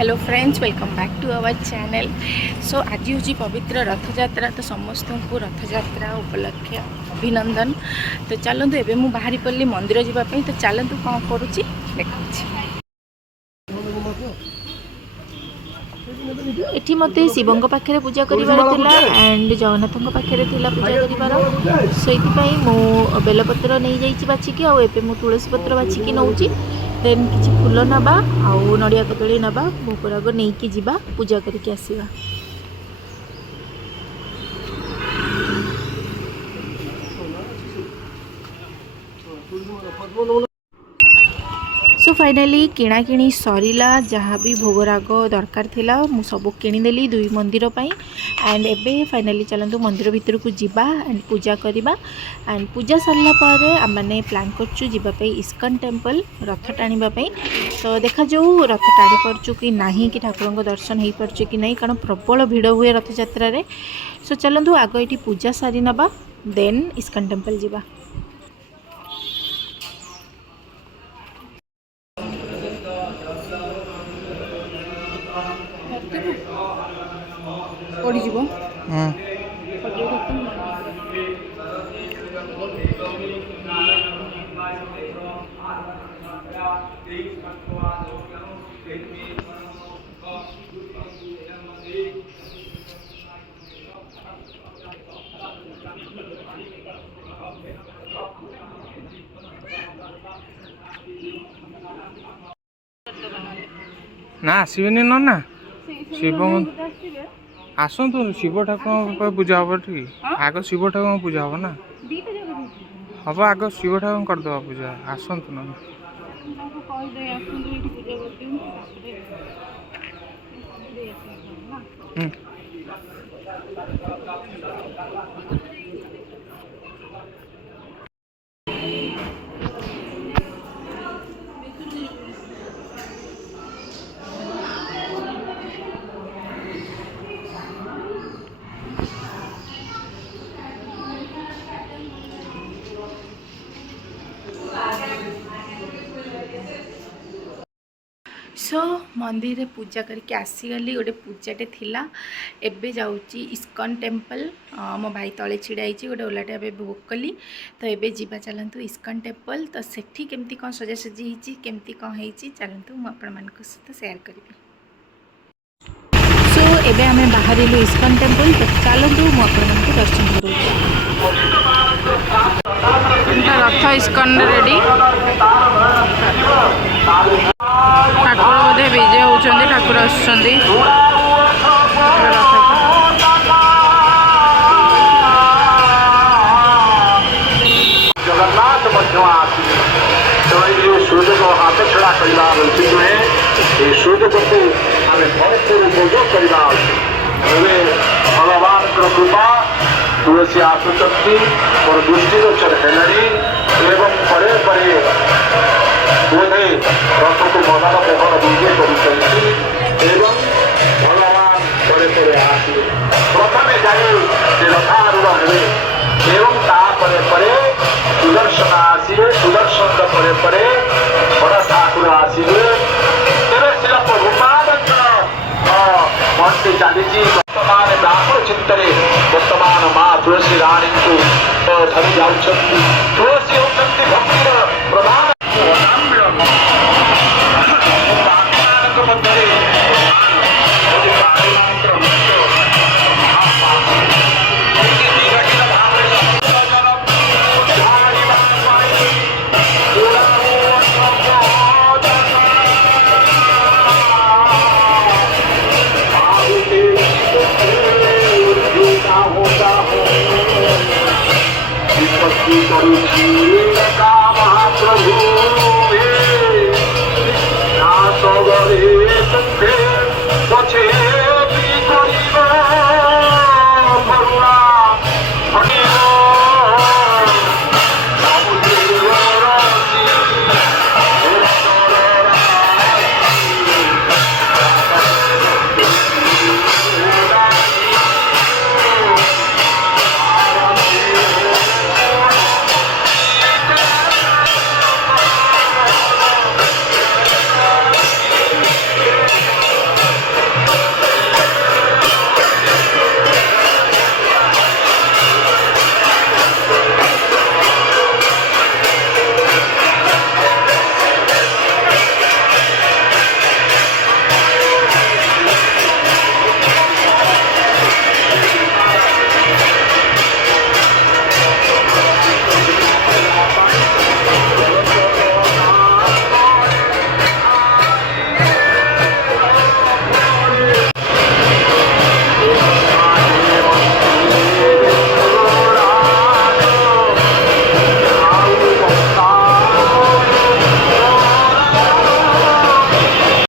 Hello friends, welcome back to our channel. So आज हूँ पवित्र रथयात्रा। तो समस्त को रथयात्रा उपलक्षे अभिनंदन। तो चलतु एवं मुझे बाहरी पड़ी मंदिर जावाई। तो चलतु कौन करुँची देखा। एठी मते शिवंग पाखे पूजा करिवार थिला एंड जगन्नाथ पाखे थिला पूजा करिवार। सेइथिपई मो बेलपत्र नहीं जाइछि बाछिकी आ एबे मो तुलसी पत्र बाछिकी नउछि। देन किछि फूल नबा आउ नड़िया कदली नबा भोगराग नहीं कि जीवा पूजा करके आसीबा। सो फाइनाली किणाकिणी सरीला जहाँ भी भोगराग दरकार थिला मु सब किनीदेली दुई मंदिर पाई। एंड एबे फाइनाली चलतु मंदिर भीतर को जीवा एंड पूजा करवा। एंड पूजा सरला पर आम मैंने प्लान करचु जीवाई इस्कन टेम्पल रथ टाणीबाई। तो देखा जाऊ रथ टाणी पारचु कि नहीं कि ठाकुर को दर्शन हो पारचु कि नहीं, कारण प्रबल भिड़ हुए रथ यात्रा। सो चलतु आग ये पूजा सारी नबा देन इस्कन टेम्पल जीवा। ना आसबेनि ना शिव आसतु शिव ठाकुर पूजा हम ठीक। आग शिव ठाकुर पूजा हम ना हम आग शिव ठाकुर करदे पूजा आसतु ना। सो मंदिर रे पूजा करके आसीगली। गोटे पूजाटे थिला एबे जाऊँगी इस्कन टेम्पल। मो भाई तले छिड़ाई गोटे ओलाटे ए बुक कली। तो एबे जीवा चलतु इस्कन टेम्पल। तो सेठी केमती कौन सजासजी होती केमती कौन होती चलतु मुझे सहित सेयार करी। सो एबे आमे बाहरिलु इस्कन टेम्पल। तो चलतु मुझे दर्शन करूँ। रथ इस्कन रेडी। ठाकुर बोधे विजय होती ठाकुर आसुंदी। जगन्नाथ मध्य आसी तो ये सूर्य को हाथ छड़ा करवा उचित है। ये सूर्य को हमें भरपूर उपयोग करवा भगवान कृपा तुलसी आसुचंती और दृष्टिगोचर हेलनी एवं परे परे बोधे रथ को मदन मोहन विजय कर भगवान परे परे आसिए। प्रथमे जाए रथारूढ़ हे एवं तापर परे सुदर्शन आसिए। सुदर्शन परे परे बड़ ठाकुर आसिए। तेरे श्री प्रभुपाद मनसे चली वर्तमान ब्राह्मण चिंतन वर्तमान माँ तुलसी राणी को धरी जाऊँ। तुलसी होती भक्तिर प्रधान होता हो